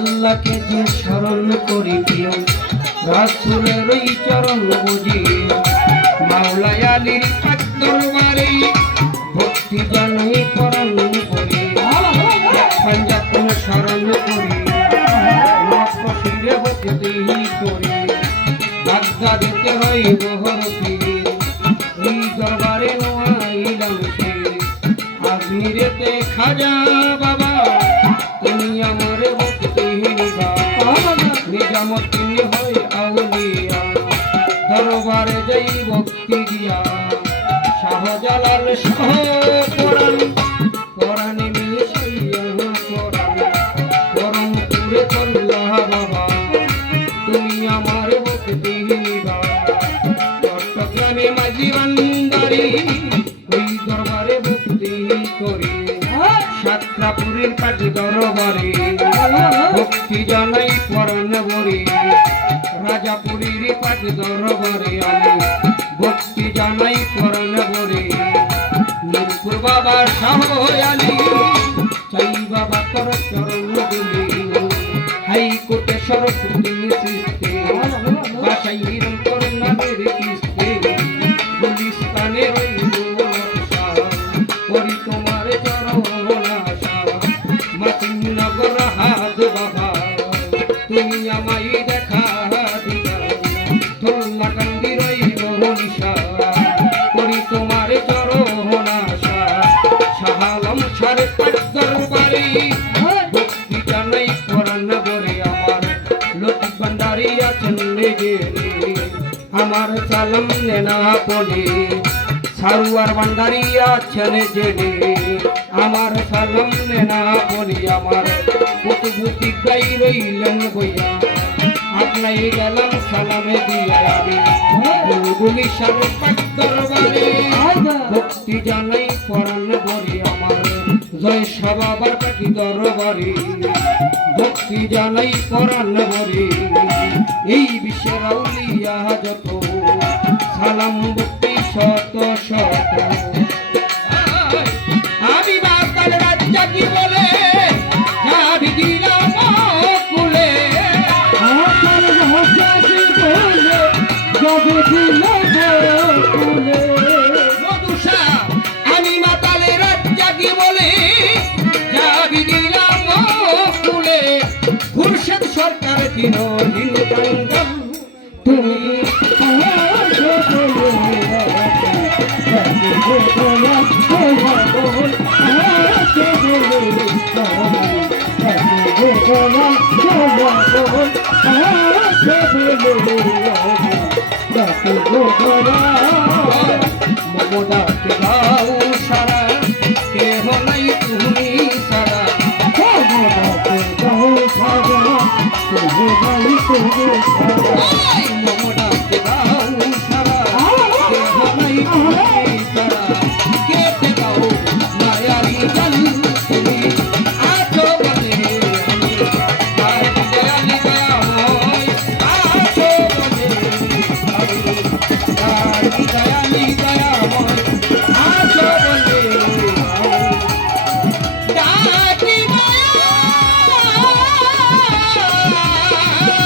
আল্লাহকে যে স্মরণ করি প্রিয় রাসূলের ওই চরণ বুঝি মাওলায় আলীর পাক দরবারে ভক্তি জানাই পরাণ করি যখন স্মরণ করি নকশিরে ভক্তি করি বাগদাদেতে হয় বহর পীর এই দরবারে নোয়াইলাম সে আজমিরেতে খাজা বাবা তুমি আমার ভক্তি নিবা নিজামতি হয় আউলিয়া দরবারে যাই ভক্তি দিয়া শাহজালাল শাহ কোরআন কোরআনে মিশাইয়া কোরআন পরম পুরে কল্লাহ বাবা তুমি আমার ভক্তি নিবা চট্টগ্রামে মাঝি ভান্ডারি ওই দরবারে ভক্তি করি সাতরাপুরের পাক দরবারে ভক্তি জানাই পরাণ ভরি রাজাপুরীর পাক দরবারে আমি ভক্তি জানাই পরাণ ভরি নূরপুর বাবা শাহ আলী চাই বাবা তোর চরণ ধুলি হাইকোর্টে সরস্বতী সৃষ্টি বাসাই তোর নামের কিস্তি গুলিস্তানে রইল নকশা করি তোমার চরণ আশা মাসিমনগর হাত বাবা তুমি আমায় দেখা দিবা ধোল্লা কান্দি রইল নিশা করি তোমার চরণ আশা শাহালম সারে পাক দরবারে ভক্তি জানাই পরাণ ভরে আমার লতিফ ভান্ডারি আছেন লেগে আমার সালাম নেনা পড়ে সারুয়ার ভান্ডারি আছেন জেনে আমার সালাম নেনা পড়ে আমার কুতুবুতি গাই রইলেন বইয়া আপনাই গেলাম সালামে দিয়া আমি বুলবুলি সারে পাক দরবারে ভক্তি জানাই পরাণ ভরে আমার জয় বাবার পাখি দরবারে ভক্তি জানাই পরাণ ভরে এই বিশ্বের আউলিয়া যত সালাম ভক্তি শত শত আমি বাকাল রাজ্জা কি বলে যাবি দিলাম কুলে আকাল রাজ্জা কি বলে যাবি দিলাম কুলে মধুসা আমি মাতালে রাজ্জা কি বলে যাবি দিলাম কুলে খুরশেদ সরকার দিন দিন জঙ্গল তুমি মমদাকে দাও সারা কেহ নাই তুমি সারা মমদাকে দাও সারা কেহ নাই তুমি সারা মমদাকে দাও সারা কেহ নাই তুমি সারা